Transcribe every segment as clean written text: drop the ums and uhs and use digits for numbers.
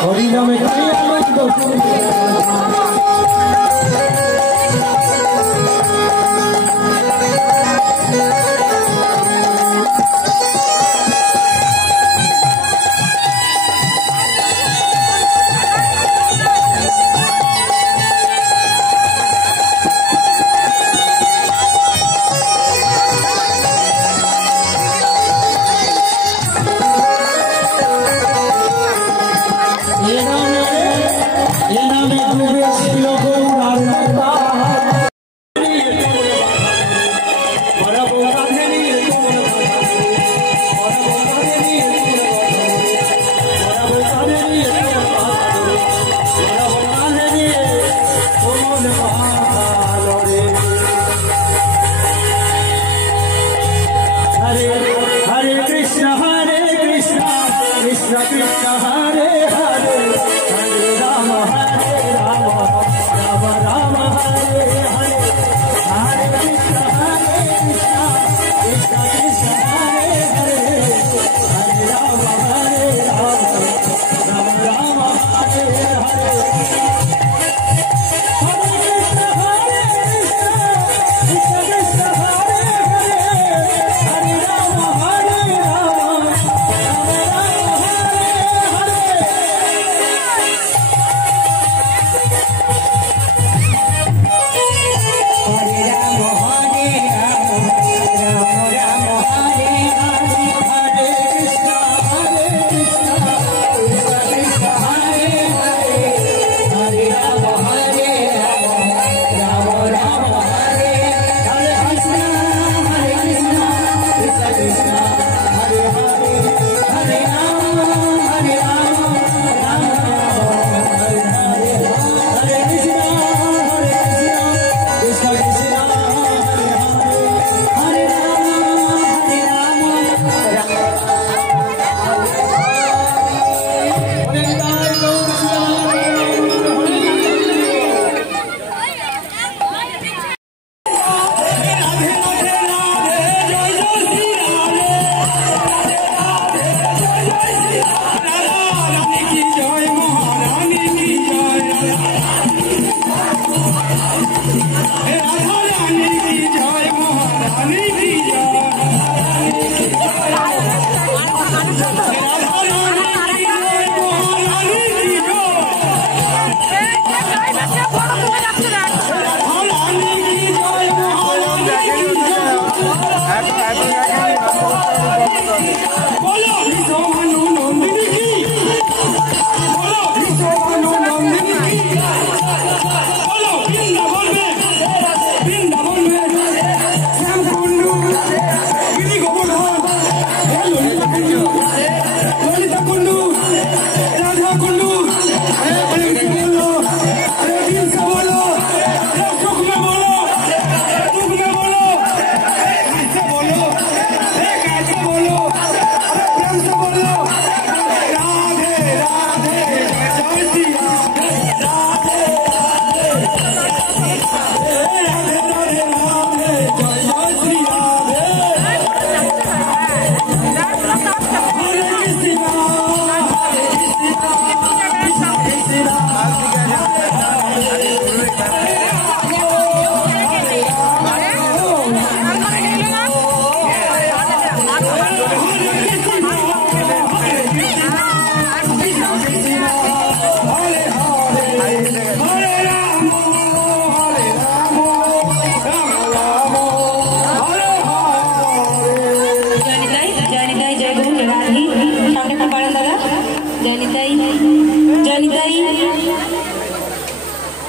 হরিনামে গাই আনন্দ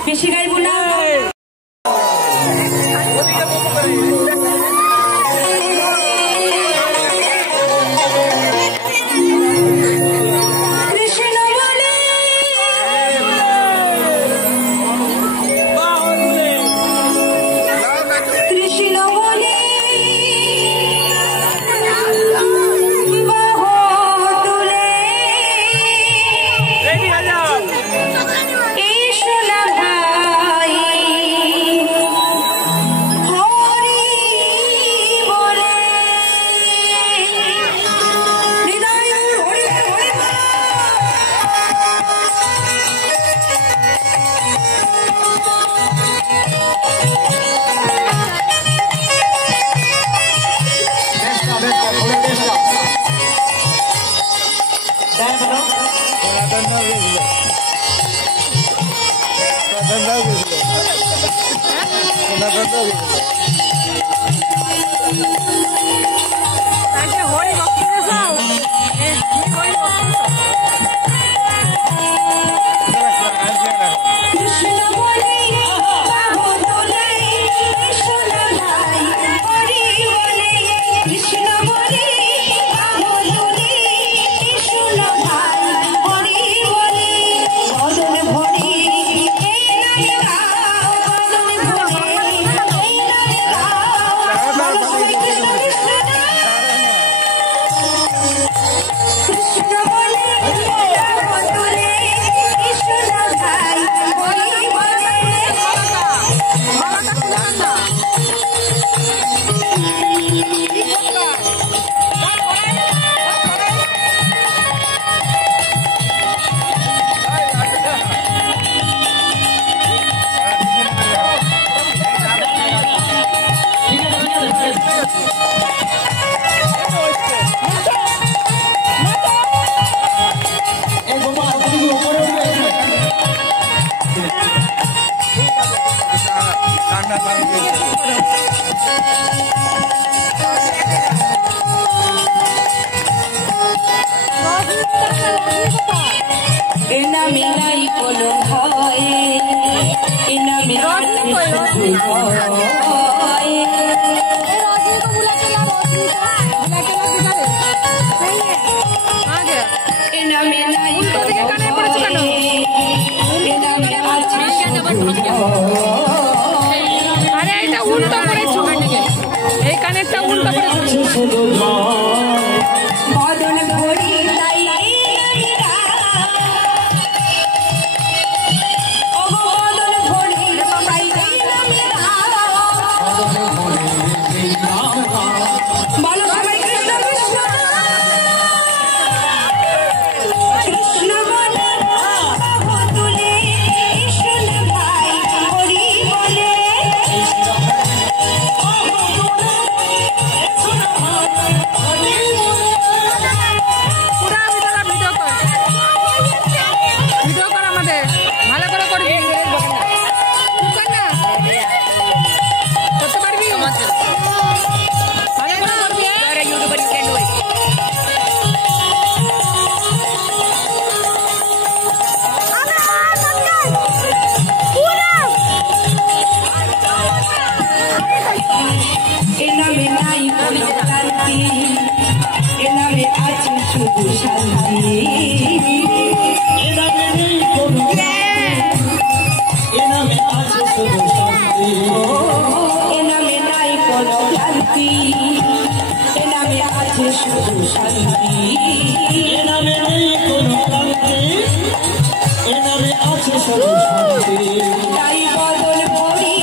বেশি গাইব না। এই শোনা ভাই আরে এটা উল্টো করেছো এই কানেরটা উল্টো করেছো মদন ভরি তাই ও মদন ভরি তাই বলো সবাই কৃষ্ণ কৃষ্ণ কৃষ্ণ বলে তুলে কৃষ্ণ ভাই হরি বলে ভিডিও কর আমাদের ভালো করে করবি করতে পারবি ভালো করে করবি YouTuber you can do it এনামে নাই কোনো শান্তি এনামে আছে শুধু শান্তি এনামে নেই কোনো এনামে আছে শুধু শান্তি এনামে নাই কোনো শান্তি এনামে আছে শুধু শান্তি এনামে নেই কোনো শান্তি এনামে আছে শুধু শান্তি তাই বদল ভরি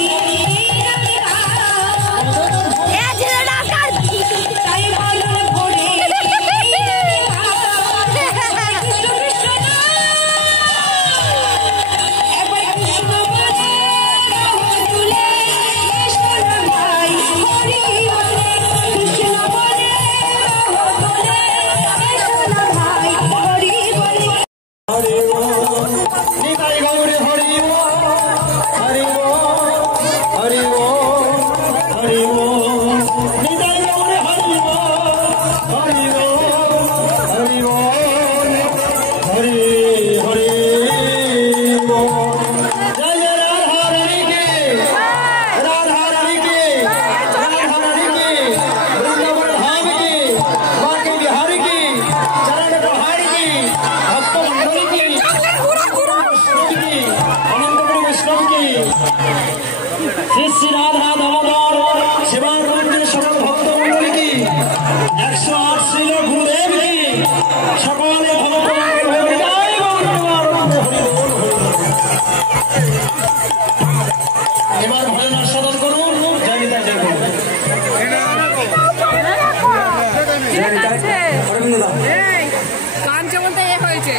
श्री राधा दामोदर शिवानंद सकल भक्त मंडली की 108 श्री गुरुदेव की सकले এবার ভজন আস্বাদন করুন জানিতা কান যেমন হয়েছে